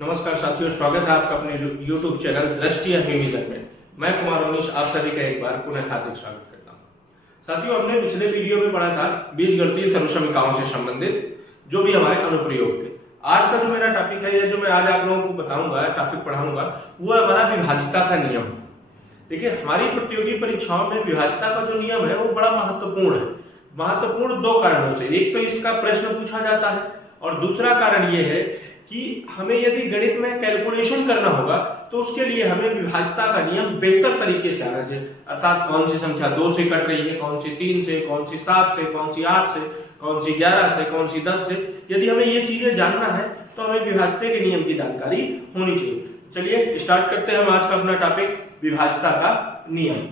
नमस्कार साथियों, स्वागत है आपका अपने YouTube चैनल दृष्टि विजन में। मैं कुमार अनीश आप सभी का एक बार पुनः हार्दिक स्वागत करता हूं। साथियों, हमने पिछले वीडियो में पढ़ा था बीजगणितीय सर्वसमीकरणों से संबंधित जो भी हमारे अनुप्रयोग थे। आज का जो मेरा टॉपिक है, जो मैं आज आप लोगों को बताऊंगा, टॉपिक पढ़ाऊंगा, वो है हमारा विभाज्यता का नियम। देखिए, हमारी प्रतियोगी परीक्षाओं में विभाज्यता का जो नियम है वो बड़ा महत्वपूर्ण है। महत्वपूर्ण दो कारणों से, एक तो इसका प्रश्न पूछा जाता है और दूसरा कारण ये है कि हमें यदि गणित में कैलकुलेशन करना होगा तो उसके लिए हमें विभाज्यता का नियम बेहतर तरीके से आना चाहिए। अर्थात कौन सी संख्या 2 से कट रही है, कौन सी 3 से, कौन सी 7 से, कौन सी 8 से, कौन सी 11 से, कौन सी 10 से। यदि हमें ये चीजें जानना है तो हमें विभाज्यता के नियम की जानकारी होनी चाहिए। चलिए स्टार्ट करते हैं हम आज का अपना टॉपिक, विभाज्यता का नियम।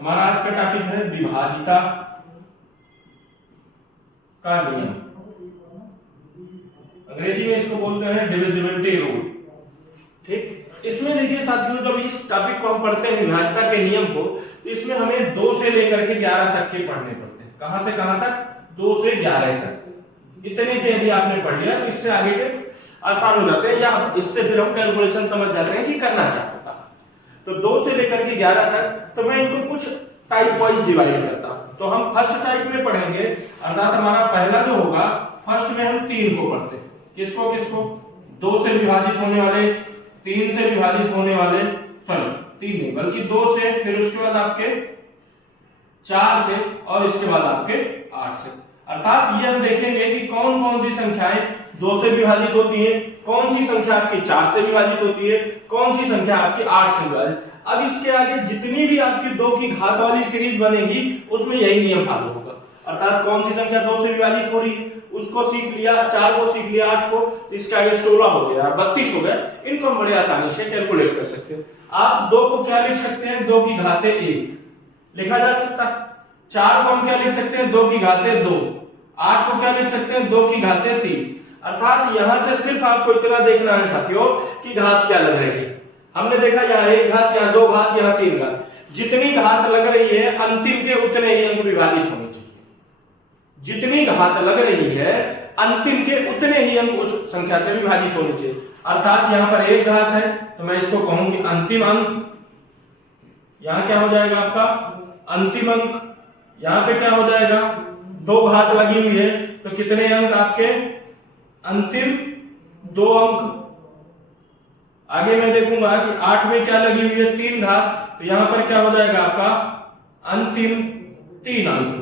हमारा आज का टॉपिक है विभाज्यता का नियम। अंग्रेजी में इसको बोलते हैं डिविजिबिलिटी रूल। ठीक, इसमें देखिए साथियों, जब इस टॉपिक को हम पढ़ते हैं विभाज्यता के नियम को, तो इसमें हमें 2 से लेकर के 11 तक के पढ़ने पड़ते हैं। कहां से कहां तक? 2 से 11 तक। इतने के यदि आपने पढ़ लिया तो इससे आगे के आसान हो जाते हैं, या इससे फिर हम कैलकुलेशन समझ जाते हैं कि करना क्या होता है। तो 2 से लेकर के 11 तक, तो मैं इनको कुछ टाइप वाइज डिवाइड करता हूं। तो हम फर्स्ट टाइप में पढ़ेंगे, अर्थात हमारा पहला जो होगा, फर्स्ट में हम 3 को पढ़ते हैं। किसको किसको? 2 से विभाजित होने वाले, 3 से विभाजित होने वाले, सॉरी 3 नहीं बल्कि 2 से, फिर उसके बाद आपके 4 से और इसके बाद आपके 8 से। अर्थात ये हम देखेंगे कि कौन कौन सी संख्याएं 2 से विभाजित होती है, कौन सी संख्या आपकी 4 से विभाजित होती है, कौन सी संख्या आपकी 8 से विभाजित। अब इसके आगे जितनी भी आपकी 2 की घात वाली सीरीज बनेगी उसमें यही नियम लागू होगा। अर्थात कौन सी संख्या 2 से विभाजित हो रही है उसको सीख लिया, 4 को सीख लिया, 8 को, तो इसके आगे 16 हो गया, 32 हो गया। इनको हम बड़े आसानी से कैलकुलेट कर सकते हैं। आप 2 को क्या लिख सकते हैं? 2 की घाते 1 लिखा जा सकता है। 4 को हम क्या लिख सकते हैं? 2 की घाते 2। 8 को क्या लिख सकते हैं? 2 की घाते 3। अर्थात यहां से सिर्फ आपको इतना देखना है साथियों कि घात क्या लग रही है। हमने देखा यहाँ 1 घात, यहाँ 2 घात, यहाँ 3 घात। जितनी घात लग रही है अंतिम के उतने ही अंक विभाजित होने चाहिए। जितनी घात लग रही है अंतिम के उतने ही अंक उस संख्या से विभाजित होने चाहिए। अर्थात यहाँ पर 1 घात है तो मैं इसको कहूं कि अंतिम अंक, यहाँ क्या हो जाएगा आपका? अंतिम अंक। यहाँ पे क्या हो जाएगा? 2 घात लगी हुई है तो कितने अंक आपके? अंतिम 2 अंक। आगे मैं देखूंगा कि 8 में क्या लगी हुई है? 3 घात, तो यहां पर क्या हो जाएगा आपका? अंतिम 3 अंक।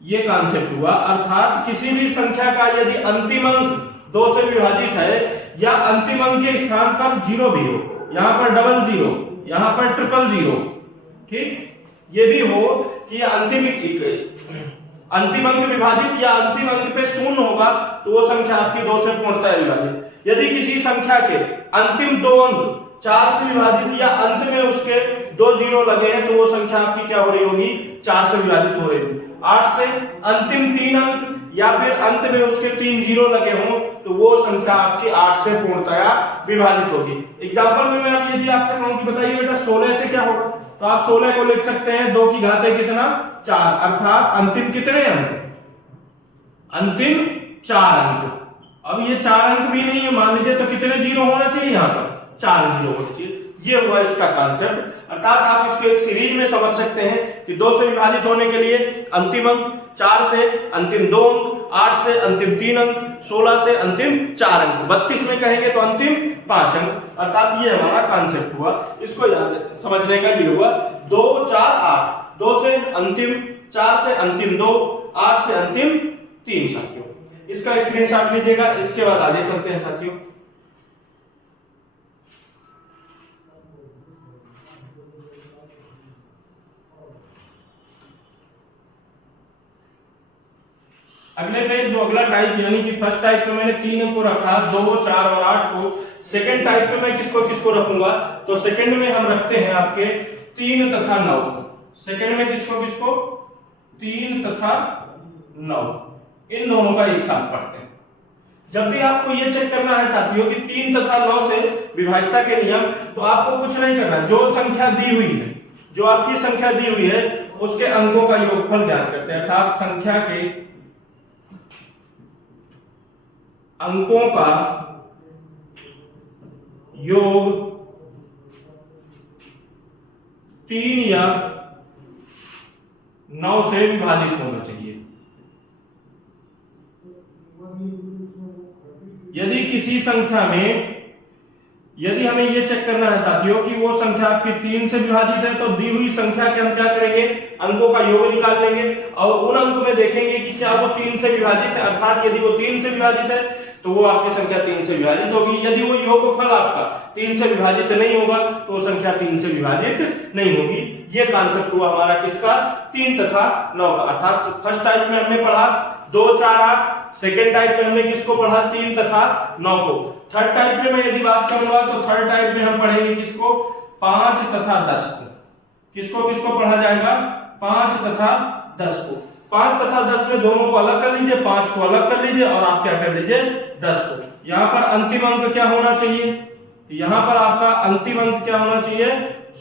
ये कॉन्सेप्ट हुआ। अर्थात किसी भी संख्या का यदि अंतिम अंक 2 से विभाजित है या अंतिम अंक के स्थान पर 0 भी हो, यहां पर 00, यहां पर 000, ठीक, यदि हो कि अंतिम अंक विभाजित या अंतिम अंक पे 0 होगा तो वो संख्या आपकी 2 से पूर्णतः विभाजित। यदि किसी संख्या के अंतिम 2 अंक 4 से विभाजित या अंत में उसके 2 0 लगे हैं तो वो संख्या आपकी क्या हो रही होगी? 4 से विभाजित हो रही होगी। 8 से अंतिम 3 अंक या फिर अंत में उसके 3 0 लगे हों तो वो संख्या आपकी 8 से पूर्णतः विभाजित होगी। एग्जांपल में मैं यदि आपसे कहूं कि बताइए बेटा 16 से क्या होगा, तो आप 16 को लिख सकते हैं 2 की घाते कितना? 4। अर्थात अंतिम कितने अंक? अंतिम 4 अंक। अब ये 4 अंक भी नहीं है, मान लीजिए, तो कितने 0 होना चाहिए? यहाँ पर 4 0 होना चाहिए। ये हुआ इसका कॉन्सेप्ट। अर्थात आप इसको एक सीरीज में समझ सकते हैं कि 2 से विभाजित होने के लिए अंतिम अंक, 4 से अंतिम 2 अंक, 8 से अंतिम 3 अंक, 16 से अंतिम 4 अंक, 32 में कहेंगे तो अंतिम 5 अंक। अर्थात ये हमारा कॉन्सेप्ट हुआ। इसको याद समझने का ये हुआ 2 4 8। 2 से अंतिम, 4 से अंतिम 2, 8 से अंतिम 3 साथियों। इसका स्क्रीनशॉट लीजिएगा। इसके बाद आगे चलते हैं साथियों। अगले पे जो अगला टाइप, यानी कि फर्स्ट टाइप में मैंने 3 को रखा, 2 4 और 8 को। सेकंड टाइप में मैं किसको किसको रखूंगा? तो सेकंड में हम रखते हैं आपके 3 तथा 9। सेकंड में किसको किसको? 3 तथा 9। इन दोनों का एक साथ पढ़ते हैं। जब भी आपको ये चेक करना है साथियों कि 3 तथा 9 से विभाज्यता के नियम, तो आपको कुछ नहीं करना। जो संख्या दी हुई है, जो आपकी संख्या दी हुई है, उसके अंकों का योगफल ज्ञात करते हैं। अर्थात संख्या के अंकों का योग 3 या 9 से विभाजित होना चाहिए। यदि किसी संख्या में, यदि हमें यह चेक करना है साथियों कि वो संख्या आपकी 3 से विभाजित है, तो दी हुई संख्या के हम क्या करेंगे, अंकों का योग निकाल लेंगे और उन अंकों में देखेंगे कि क्या वो 3 से विभाजित है, अर्थात यदि वो 3 से विभाजित है तो वो आपकी संख्या 3 से विभाजित होगी। यदि वो योगफल आपका 3 से विभाजित नहीं होगा तो वो संख्या 3 से विभाजित नहीं होगी। ये कॉन्सेप्ट हुआ हमारा किसका, 3 तथा 9 का। अर्थात फर्स्ट टाइप में हमने पढ़ा 2, 4, 8, सेकेंड टाइप में हमने किसको पढ़ा, 3 तथा 9 को। थर्ड टाइप में मैं यदि बात करूंगा तो थर्ड टाइप में हम पढ़ेंगे किसको, 5 तथा 10 को। किसको किसको पढ़ा जाएगा, 5 तथा 10 को। 5 तथा 10 में दोनों को अलग कर लीजिए, 5 को अलग कर लीजिए और आप क्या कर लीजिए, 10 को। यहां पर अंतिम अंक क्या होना चाहिए, यहां पर आपका अंतिम अंक क्या होना चाहिए,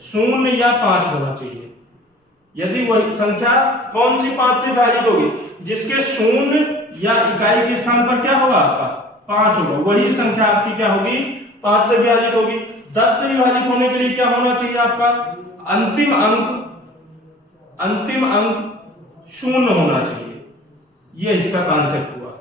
0 या 5 होना चाहिए। यदि वही संख्या कौन सी 5 से विभाजित होगी, जिसके 0 या इकाई के स्थान पर क्या होगा आपका 5 होगा, वही संख्या आपकी क्या होगी, 5 से विभाजित होगी। 10 से विभाजित होने के लिए क्या होना चाहिए आपका, अंतिम अंक 0 होना चाहिए। ये इसका कॉन्सेप्ट हुआ।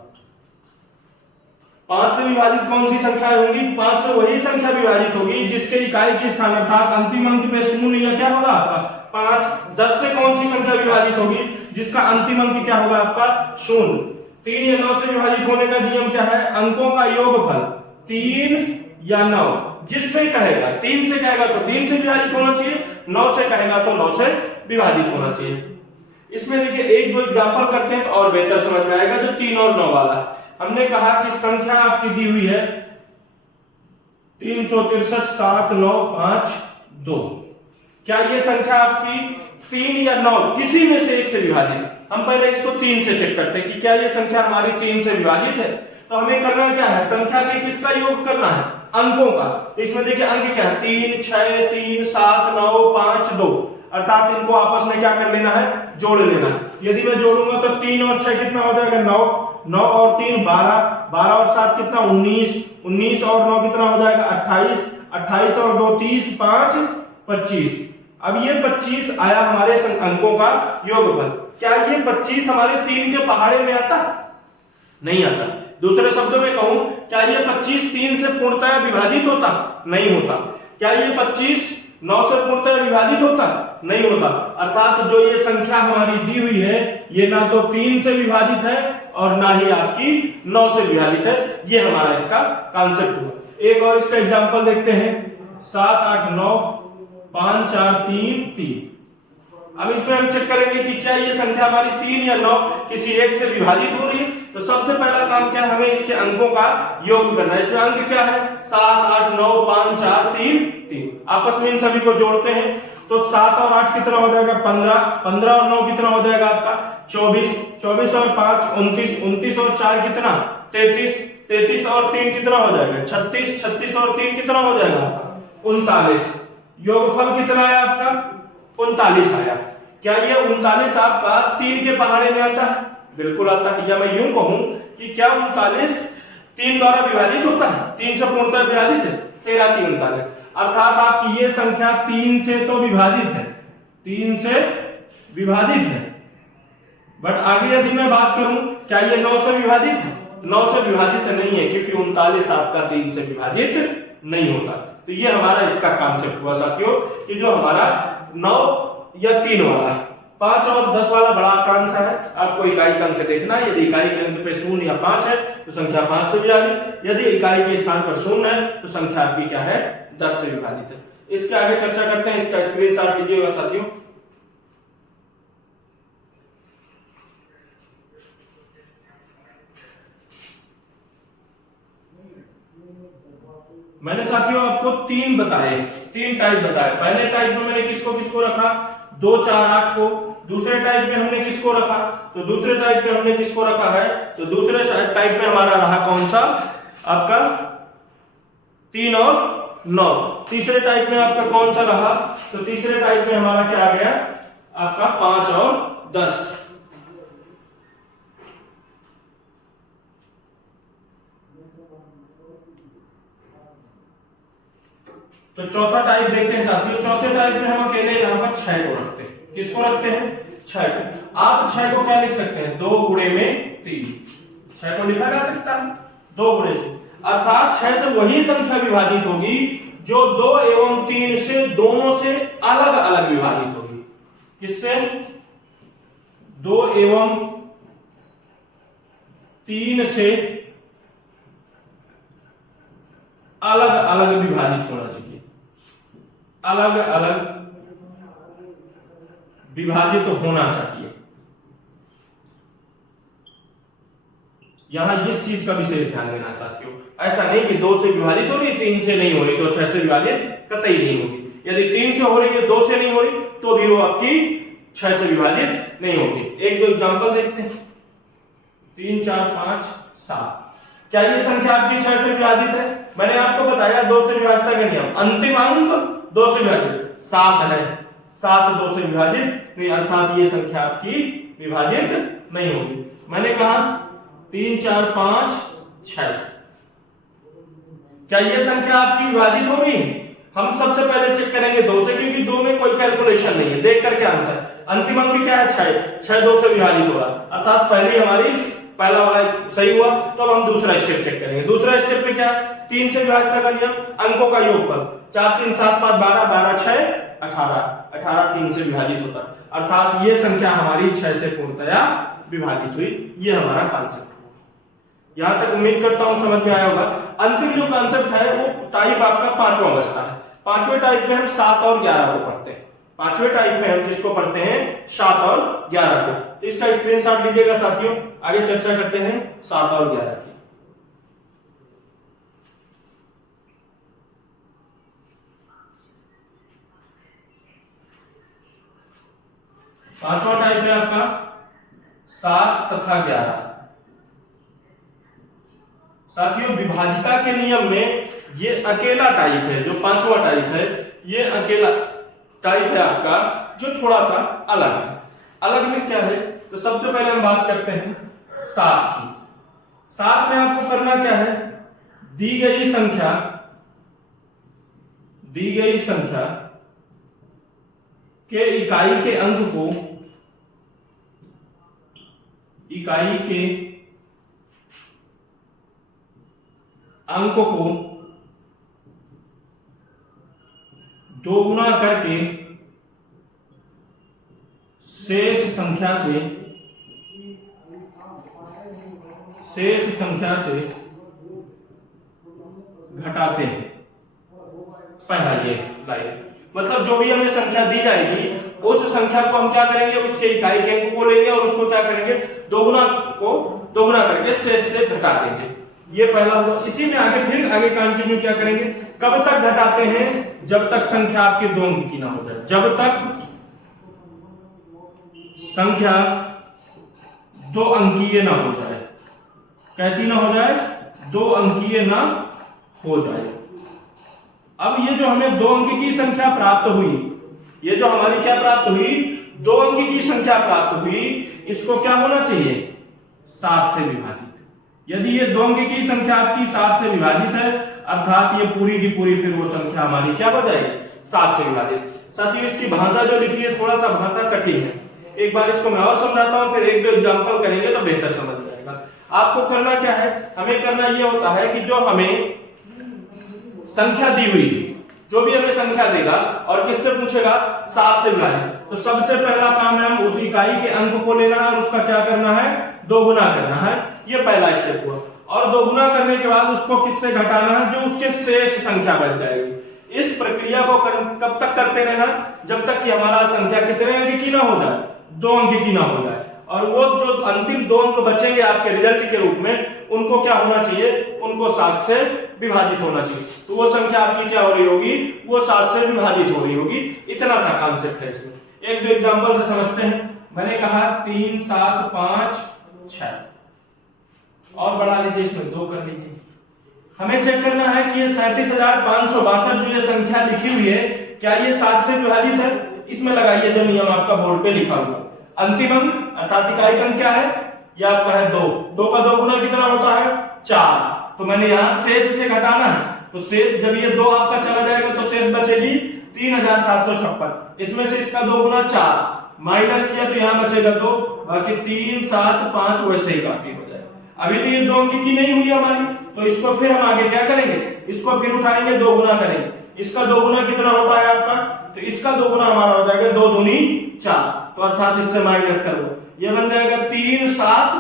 5 से विभाजित कौन सी संख्या होगी, 5 से वही संख्या विभाजित होगी जिसके इकाई के स्थान अर्थात अंतिम अंक पे 0 या क्या होगा आपका 5। 10 से कौन सी संख्या विभाजित होगी जिसका अंतिम अंक क्या होगा आपका 0। 3 या 9 से विभाजित होने का नियम क्या है, अंकों का योगफल 3 या 9, जिससे कहेगा 3 से कहेगा तो 3 से विभाजित होना चाहिए, 9 से कहेगा तो 9 से विभाजित होना चाहिए। इसमें देखिए एक दो एग्जांपल करते हैं तो और बेहतर समझ में आएगा। जो 3 और 9 वाला है, हमने कहा कि संख्या आपकी दी हुई है 363, 7, 9, 5, 2। क्या ये संख्या आपकी 3 या 9 किसी में से एक से विभाजित, हम पहले इसको 3 से चेक करते हैं कि क्या ये संख्या हमारी 3 से विभाजित है। तो हमें करना क्या है, संख्या के किसका योग करना है, अंकों का। तो इसमें देखिए अंक क्या है, 3, 6, 3, 7, 9, 5, 2, अर्थात इनको आपस में क्या कर लेना है, जोड़ लेना है। यदि मैं जोड़ूंगा तो 3 और 6 कितना हो जाएगा 9, 9 और 3 12, 12 और 7 कितना 19, 19 और 9 कितना हो जाएगा 28, 28 और 2 30, 5 25। अब ये 25 आया हमारे अंकों का योगफल। क्या ये 25 हमारे 3 के पहाड़े में आता, नहीं आता। दूसरे शब्दों में कहूं, क्या ये 25 3 से पूर्णतः विभाजित होता, नहीं होता। क्या ये 25 9 से पूर्णतः विभाजित होता, नहीं होता। अर्थात जो ये संख्या हमारी दी हुई है ये ना तो 3 से विभाजित है और ना ही आपकी 9 से विभाजित है। ये हमारा इसका कॉन्सेप्ट हुआ। एक और इसका एग्जांपल देखते हैं, 7, 8, 9, 5, 4, 3, 3। अब इसमें हम चेक करेंगे कि क्या ये संख्या हमारी 3 या 9 किसी एक से विभाजित हो रही है। तो सबसे पहला काम क्या है, हमें इसके अंकों का योग करना है। इसमें अंक क्या है 7, 8, 9, 5, 4, 3, 3। आपस में इन सभी को जोड़ते हैं तो 7 और 8 कितना हो जाएगा 15, 15 और 9 कितना हो जाएगा आपका 24, 24 और 5 29, 29 और 4 कितना 33, 33 और 3 कितना हो जाएगा 36, 36 और 3 कितना हो जाएगा 39। योगफल कितना आया आपका 39 आया। क्या ये 39 आपका 3 के पहाड़े में आता है, बिल्कुल आता है। या मैं यूं कहूं कि क्या 39 3 द्वारा विभाजित होता है, 3 से पूर्णतः विभाजित है, 13 3 39। अर्थात आपकी ये संख्या 3 से तो विभाजित है, 3 से विभाजित है। बट आगे यदि मैं बात करूं क्या ये 9 से विभाजित है, 9 से विभाजित नहीं है, क्योंकि 39 आपका 3 से विभाजित नहीं होता। तो ये हमारा इसका कॉन्सेप्ट हुआ साथियों कि जो हमारा 9 या 3 वाला है। 5 और 10 वाला बड़ा आसान सा है, आपको इकाई का अंक देखना है। यदि इकाई के अंक पे 0 या 5 है तो संख्या 5 से विभाजित, यदि इकाई के स्थान पर 0 है तो संख्या आपकी क्या है 10 से विभाजित है। इसके आगे चर्चा करते हैं, इसका स्क्रीनशॉट लीजिएगा साथियों। मैंने साथियों आपको 3 बताए, 3 टाइप बताए। पहले टाइप में मैंने किसको किसको रखा 2, 4, 8 को। दूसरे टाइप में हमने किसको रखा, तो दूसरे टाइप में हमने किसको रखा है, तो दूसरे टाइप में हमारा रहा कौन सा आपका 3 और 9। तीसरे टाइप में आपका कौन सा रहा, तो तीसरे टाइप में हमारा क्या आ गया आपका 5 और 10। तो चौथा टाइप देखते हैं साथियों। चौथे टाइप में हम अकेले यहाँ पर 6 को रखते हैं। किसको रखते हैं? 6 को। आप 6 को क्या लिख सकते हैं? 2 गुणे में 3। 6 को लिखा जा सकता है 2 गुणे 3, अर्थात 6 से वही संख्या विभाजित होगी जो 2 एवं 3 से दोनों से अलग अलग विभाजित होगी। किससे? 2 एवं 3 से अलग अलग विभाजित होना चाहिए। अलग अलग विभाजित होना चाहिए। यहां इस चीज का विशेष ध्यान देना साथियों। ऐसा नहीं कि 2 से विभाजित हो रही 3 से नहीं हो रही तो 6 से विभाजित कतई नहीं होगी। यदि 3 से हो रही है 2 से नहीं हो रही तो भी वो आपकी 6 से विभाजित नहीं होगी। एक दो एग्जांपल देखते हैं। 3 4 5 7। क्या ये संख्या आपकी 6 से विभाजित है? मैंने आपको बताया 2 से विभाजन का नियम। अंतिम अंक 2 से विभाजित 7 है। 7 2 से विभाजित नहीं, अर्थात ये संख्या आपकी विभाजित नहीं होगी। मैंने कहा 3 4 5 6। क्या ये संख्या आपकी विभाजित हो रही है? हम सबसे पहले चेक करेंगे 2 से, क्योंकि 2 में कोई कैलकुलेशन नहीं है, देख करके आंसर। अंतिम अंक क्या है? 6। 6 2 से विभाजित हो रहा, अर्थात पहली हमारी पहला वाला सही हुआ। तो अब हम दूसरा स्टेप चेक करेंगे। दूसरा स्टेप में क्या है? 3 से विभाजन का नियम, अंकों का योगफल। 4 3 7 5 12, 12 6 18, 18 3 से विभाजित होता, अर्थात ये संख्या हमारी 6 से पूर्णतया विभाजित हुई। ये हमारा कॉन्सेप्ट। यहां तक उम्मीद करता हूं समझ में आया होगा। अंतिम जो कॉन्सेप्ट है वो टाइप आपका 5वां बचता है। 5वें टाइप में हम 7 और 11 को पढ़ते हैं। 5वें टाइप में हम किसको पढ़ते हैं? 7 और 11 को। तो इसका स्क्रीनशॉट लीजिएगा साथियों। आगे चर्चा करते हैं 7 और 11 की। पांचवा टाइप है आपका 7 तथा 11। साथियों विभाजिता के नियम में ये अकेला टाइप है, जो 5वां टाइप है ये अकेला टाइप है आपका, जो थोड़ा सा अलग है। अलग में क्या है? तो सबसे पहले हम बात करते हैं 7 की। 7 में आपको करना क्या है? दी गई संख्या के इकाई के अंक को इकाई के अंक को 2 गुना करके शेष संख्या से घटाते हैं। पहला ये लाइन, मतलब जो भी हमें संख्या दी जाएगी उस संख्या को हम क्या करेंगे? उसके इकाई के अंक को लेंगे और उसको क्या करेंगे? 2 गुना करके शेष से घटा देंगे। ये पहला हुआ। इसी में आगे कंटिन्यू क्या करेंगे? कब तक घटाते हैं? जब तक संख्या आपके 2 अंक की ना हो जाए। जब तक संख्या 2 अंकीय ना हो जाए। कैसी ना हो जाए? 2 अंकीय ना हो जाए। अब ये जो हमें 2 अंक की संख्या प्राप्त हुई, ये जो हमारी क्या प्राप्त हुई? 2 अंक की संख्या प्राप्त हुई, इसको क्या होना चाहिए? 7 से विभाजित। यदि ये 2 अंक की संख्या आपकी 7 से विभाजित है, अर्थात ये पूरी की पूरी फिर वो संख्या हमारी क्या हो जाएगी? 7 से विभाजित। साथियों इसकी भाषा जो लिखी है थोड़ा सा भाषा कठिन है। एक बार इसको मैं और समझाता हूं, फिर एक दो एग्जांपल करेंगे तो बेहतर समझ जाएगा। आपको करना क्या है? हमें करना ये होता है कि जो हमें संख्या दी हुई, जो भी हमें संख्या देगा और किससे पूछेगा? 7 से विभाजित। तो सबसे पहला काम है हम उस इकाई के अंक को लेना है और उसका क्या करना है? 2 गुना करना है। ये पहला स्टेप हुआ। और 2 गुना करने के बाद उसको किससे घटाना है? जो उसके शेष संख्या बच जाएगी। इस प्रक्रिया को कब तक करते रहना? जब तक कि हमारा संख्या कितने अंक की ना हो जाए? 2 अंक की ना हो जाए। और वो जो अंतिम 2 अंक बचेंगे आपके रिजल्ट के रूप में, उनको क्या होना चाहिए? उनको 7 से विभाजित होना चाहिए। तो वो संख्या आपकी क्या हो रही होगी? वो 7 से विभाजित हो रही होगी। इतना सा कॉन्सेप्ट है इसमें। एक दो एग्जांपल से समझते हैं। मैंने कहा 3 7 5 6 और बढ़ा लीजिए, इसमें 2 कर लीजिए। हमें चेक करना है कि ये 37,562 जो ये संख्या लिखी हुई है, क्या ये 7 से विभाजित है? इसमें लगाइए जो नियम आपका बोर्ड पे लिखा हुआ। अंतिम अंक अर्थात इकाई अंक क्या है? ये आपका है 2। 2 का 2 गुना कितना होता है? 4। तो मैंने यहां शेष से घटाना है तो शेष जब ये 2 आपका चला जाएगा तो शेष बचेगी 3756। इसमें से इसका 2 गुना 4 माइनस किया तो यहाँ बचेगा 2, बाकी 3 7 5 वैसे ही कॉपी हो जाएगा। अभी तो ये 2 अंक की नहीं हुई हमारी, तो इसको फिर हम आगे क्या करेंगे, इसको फिर उठाएंगे, 2 गुना करेंगे। इसका 2 गुना कितना होता है आपका, तो इसका 2 गुना हमारा हो जाएगा 2 दूनी 4, तो अर्थात इससे माइनस कर दो, ये बन जाएगा 3 7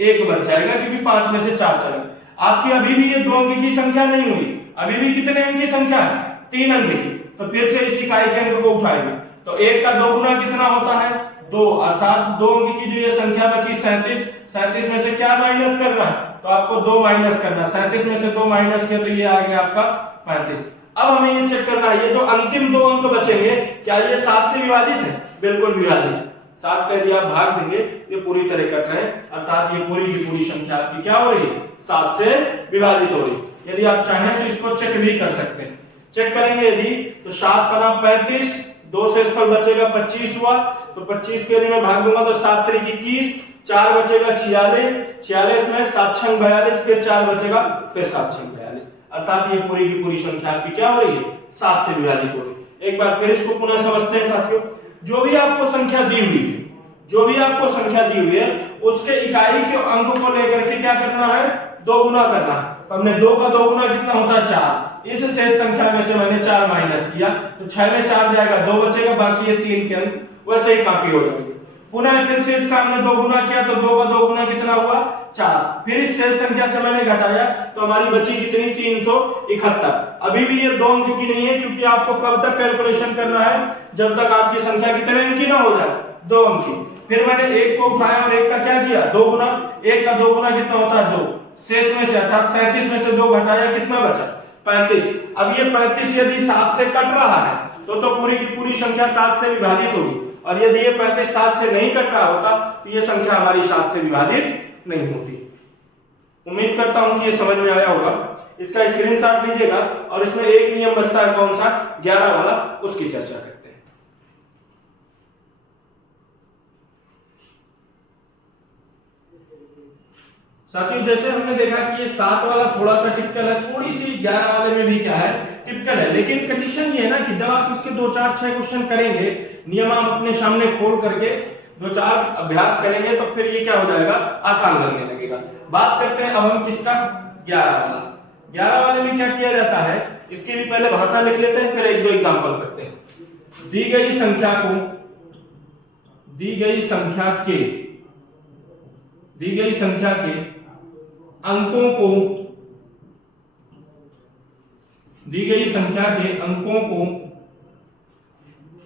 1 बच जाएगा, क्योंकि 5 में से 4 चला। आपकी अभी भी ये 2 अंक की संख्या नहीं हुई, अभी भी कितने अंक की संख्या है, 3 अंक की। तो फिर से इस इकाई के अंक को उठाएंगे, तो 1 का 2 गुना कितना होता है 2, अर्थात 2 अंक की जो ये संख्या बची 37, 37 में से क्या माइनस करना है, तो आपको 2 माइनस करना है। 37 में से 2 माइनस किया तो ये आ गया आपका 35। अब हमें ये चेक करना है, ये जो अंतिम 2 अंक बचेंगे क्या ये 7 से विभाजित है, बिल्कुल विभाजित है। 7 का यदि आप भाग देंगे ये पूरी तरह कट रहे हैं, अर्थात ये पूरी की पूरी संख्या आपकी क्या हो रही है, 7 से विभाजित हो रही है। यदि आप चाहें तो इसको चेक भी कर सकते हैं। चेक करेंगे यदि, तो 7 पना 35, 2 से इस पर बचेगा 25 हुआ, तो 25 के यदि मैं भाग दूंगा तो 7 त्रिक 21, 4 बचेगा 46, 46 में 7 छंग 42, फिर 4 बचेगा, फिर 7 छंग 42, अर्थात ये पूरी की पूरी संख्या आपकी क्या हो रही है, 7 से विभाजित हो रही है। एक बार फिर इसको पुनः समझते हैं साथियों। जो भी आपको संख्या दी हुई है, जो भी आपको संख्या दी हुई है, उसके इकाई के अंक को लेकर के क्या करना है, 2 गुना करना है। तो हमने 2 का 2 गुना कितना होता है 4, इस शेष संख्या में से मैंने 4 माइनस किया, तो 6 में 4 जाएगा, 2 बचेगा, बाकी ये 3 के अंक वैसे ही कॉपी हो जाएंगे। पुनः फिर से इसका हमने 2 गुना किया, तो 2 का 2 गुना कितना हुआ 4, फिर इस शेष संख्या से मैंने घटाया, तो हमारी बची कितनी 371। अभी भी ये 2 अंक की नहीं है, क्योंकि आपको कब तक कैलकुलेशन करना है, जब तक आपकी संख्या कितने अंक की ना हो जाए, 2 अंक की। फिर मैंने 1 को उठाया और 1 का क्या किया 2 गुना, 1 का 2 गुना कितना होता है 2, शेष में से अर्थात 37 में से 2 घटाया, कितना बचा 35। अब ये 35 यदि 7 से कट रहा है तो पूरी की पूरी संख्या 7 से विभाजित होगी, और यदि ये 35 7 से नहीं कट रहा होता तो ये संख्या हमारी 7 से विभाजित नहीं होती। उम्मीद करता हूं कि ये समझ में आया होगा। इसका स्क्रीनशॉट लीजिएगा, और इसमें एक नियम बचता है, कौन सा 11 वाला, उसकी चर्चा करते हैं। साथियों जैसे हमने देखा कि ये 7 वाला थोड़ा सा टिपिकल है, थोड़ी सी 11 वाले में भी क्या है टिपिकल है, लेकिन कंडीशन ये है ना कि जब आप इसके 2 4 6 क्वेश्चन करेंगे, नियम आप अपने सामने खोल करके 2 4 अभ्यास करेंगे, तो फिर ये क्या हो जाएगा, आसान लगने लगेगा। बात करते हैं अब हम किसका 11 वाला। 11 वाले में क्या किया जाता है, इसकी भी पहले भाषा लिख लेते हैं, फिर 1 2 एग्जांपल करते हैं। दी गई संख्या के अंकों को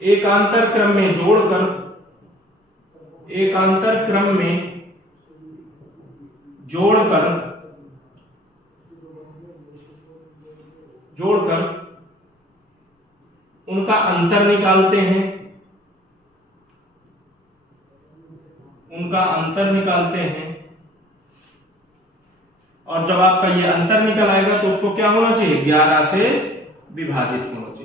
एकांतर क्रम में जोड़कर उनका अंतर निकालते हैं, और जब आपका ये अंतर निकल आएगा तो उसको क्या होना चाहिए, 11 से विभाजित होना चाहिए।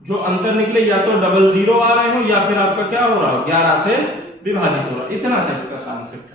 जो अंतर निकले या तो 00 आ रहे हो, या फिर आपका क्या हो रहा हो 11 से विभाजित हो रहा है। इतना सा इसका कॉन्सेप्ट है।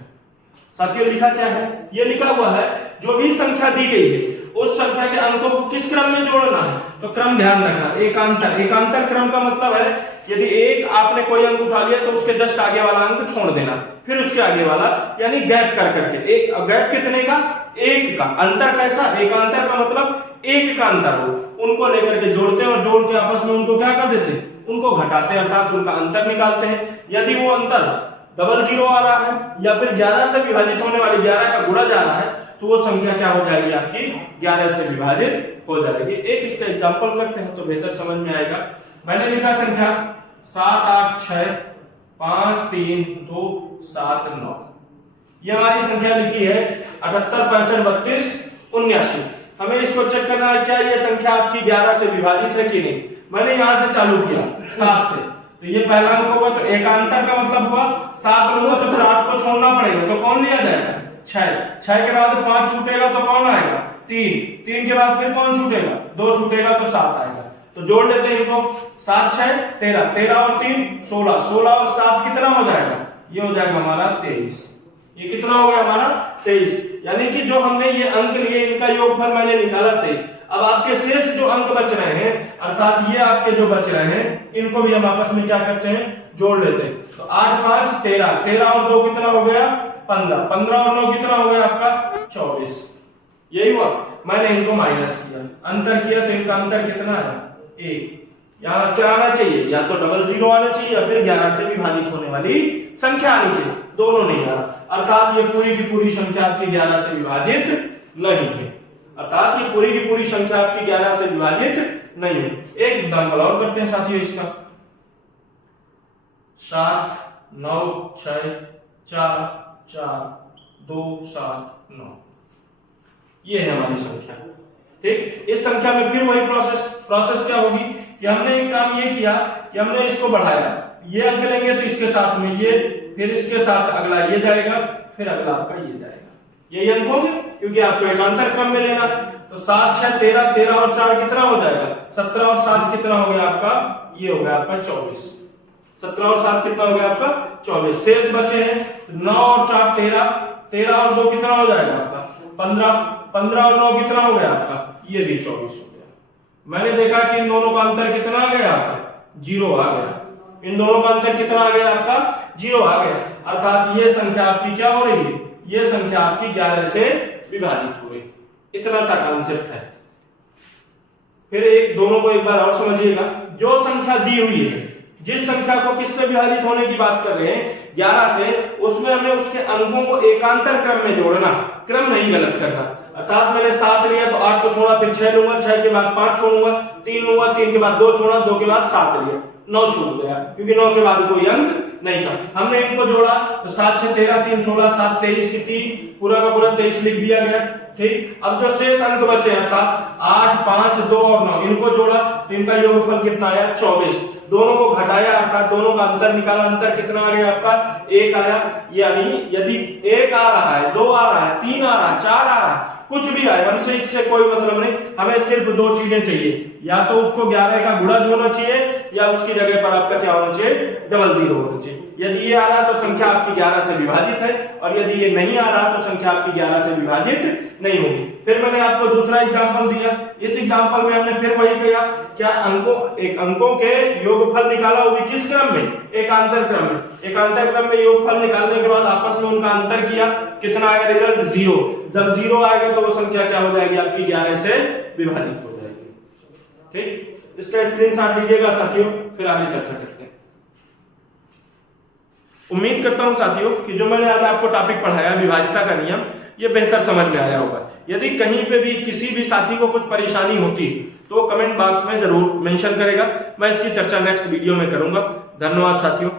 साथियों लिखा क्या है, ये लिखा हुआ है जो भी संख्या दी गई है उस संख्या के अंकों को किस क्रम में जोड़ना है, तो क्रम ध्यान रखना, एकांतर क्रम का मतलब है यदि एक आपने कोई अंक उठा लिया तो उसके जस्ट आगे वाला अंक छोड़ देना, फिर उसके आगे वाला, यानी गैप कर करके। एक गैप कितने का, 1 का। अंतर कैसा, एकांतर का मतलब 1 का अंतर हो, उनको लेकर के जोड़ते हैं और जोड़ के आपस में उनको क्या कर देते हैं, उनको घटाते हैं, अर्थात उनका अंतर निकालते हैं। यदि वो अंतर 00 आ रहा है या फिर 11 से विभाजित होने वाली 11 का गुणा जा रहा है, तो वो संख्या क्या हो जाएगी आपकी 11 से विभाजित हो जाएगी। एक इसका एग्जांपल करते हैं तो बेहतर समझ में आएगा। मैंने लिखा संख्या 7 8 6 5 3 2 7 9, ये हमारी संख्या लिखी है 78 65 32 79। हमें इसको चेक करना है क्या ये संख्या आपकी 11 से विभाजित है कि नहीं। मैंने यहां से चालू किया 7 से, तो ये पहला अंक होगा, तो एकांतर का मतलब हुआ 7 लूंगा तो 8 को छोड़ना पड़ेगा, तो कौन लिया जाएगा 6 के बाद 5 छूटेगा तो कौन आएगा 3 के बाद फिर कौन छूटेगा 2 छूटेगा तो 7 आएगा। तो जोड़ लेते हैं इनको, 7 6 13 और 3 16 और 7 कितना हो जाएगा, ये हो जाएगा हमारा 23। ये कितना हो गया हमारा 23, यानी कि जो हमने ये अंक लिए इनका योगफल मैंने निकाला 23। अब आपके शेष जो अंक बच रहे हैं अर्थात ये आपके जो बच रहे हैं इनको भी हम आपस में क्या करते हैं, जोड़ लेते हैं। तो 8 5 13, 13 और 2 कितना हो गया 15, 15 और 9 कितना हो गया आपका 24। यही हुआ, मैंने इनको माइनस किया, अंतर किया तो इनका अंतर कितना आया 1। यहाँ क्या आना चाहिए, या तो डबल जीरो आना चाहिए या फिर 11 से विभाजित होने वाली संख्या आनी चाहिए, दोनों नहीं आ रहा। अर्थात ये पूरी की पूरी संख्या आपकी 11 से विभाजित नहीं है, अर्थात ये पूरी की पूरी संख्या आपकी 11 से विभाजित नहीं है। एक एग्जांपल और करते हैं साथियों इसका, 7 9 6 4 4 2 7 9, ये है हमारी संख्या। ठीक, इस संख्या में फिर वही प्रोसेस क्या होगी कि हमने एक काम ये किया कि हमने इसको बढ़ाया, ये अंक लेंगे तो इसके साथ में ये, फिर इसके साथ अगला ये जाएगा, फिर अगला आपका ये जाएगा, यही अंक होंगे क्योंकि आपको एकांतर क्रम में लेना है। तो 7 6 13, 13 और 4 कितना हो जाएगा 17 और 7 कितना हो गया आपका, ये हो गया आपका 24। 17 और 7 कितना हो गया आपका 24। शेष बचे हैं 9 और 4 13, 13 और 2 कितना हो जाएगा आपका 15, 15 और 9 कितना हो गया आपका, ये भी 24 हो गया। मैंने देखा कि इन दोनों का अंतर कितना आ गया आपका 0 आ गया, इन दोनों का अंतर कितना आ गया आपका 0 आ गया, अर्थात ये संख्या आपकी क्या हो रही है, ये संख्या आपकी 11 से विभाजित हो रही। इतना सा कॉन्सेप्ट है। फिर एक दोनों को एक बार और समझिएगा, जो संख्या दी हुई है, जिस संख्या को किससे विभाजित होने की बात कर रहे हैं 11 से, उसमें हमें उसके अंकों को एकांतर क्रम में जोड़ना, क्रम नहीं गलत करना। अर्थात मैंने 7 लिया तो 8 को छोड़ा, फिर 6 लूंगा, 6 के बाद 5 छोड़ूंगा, 3 लूंगा, 3 के बाद 2 छोड़ा, 2 के बाद 7 लिया, 9 छूट गया क्योंकि 9 के बाद कोई अंक नहीं था। हमने इनको जोड़ा तो 7 6 13, 3 16, 7 23 की 3, पूरा का पूरा 23 लिख दिया गया। ठीक, अब जो शेष अंक बचे अर्थात 8 5 2 और 9, इनको जोड़ा तो इनका योगफल कितना आया 24। दोनों को घटाया अर्थात दोनों का अंतर निकाला, अंतर कितना आ गया आपका 1 आया। यानी यदि 1 आ रहा है, 2 आ रहा है, 3 आ रहा है, 4 आ रहा है, कुछ भी आए, हमसे इससे कोई मतलब नहीं, हमें सिर्फ 2 चीजें चाहिए, या तो उसको 11 का गुणज होना चाहिए या उसकी जगह पर आपका क्या होना चाहिए डबल जीरो होना चाहिए। यदि ये आ रहा है तो संख्या आपकी 11 से विभाजित है, और यदि ये नहीं आ रहा तो संख्या आपकी 11 से विभाजित नहीं होगी। फिर मैंने आपको दूसरा एग्जांपल दिया, इस एग्जांपल में हमने फिर वही किया, क्या अंकों के योगफल निकाला, वो भी किस क्रम में, एकांतर क्रम में। एकांतर क्रम में योगफल निकालने के बाद आपस में उनका अंतर किया, कितना आया रिजल्ट 0। जब 0 आएगा तो वो संख्या क्या हो जाएगी आपकी 11 से विभाजित हो जाएगी। ठीक, इसका स्क्रीनशॉट लीजिएगा साथियों, फिर आगे चर्चा करते हैं। उम्मीद करता हूं साथियों कि जो मैंने आज आपको टॉपिक पढ़ाया विभाज्यता का नियम, ये बेहतर समझ में आया होगा। यदि कहीं पे भी किसी भी साथी को कुछ परेशानी होती तो कमेंट बॉक्स में जरूर मेंशन करेगा, मैं इसकी चर्चा नेक्स्ट वीडियो में करूंगा। धन्यवाद साथियों।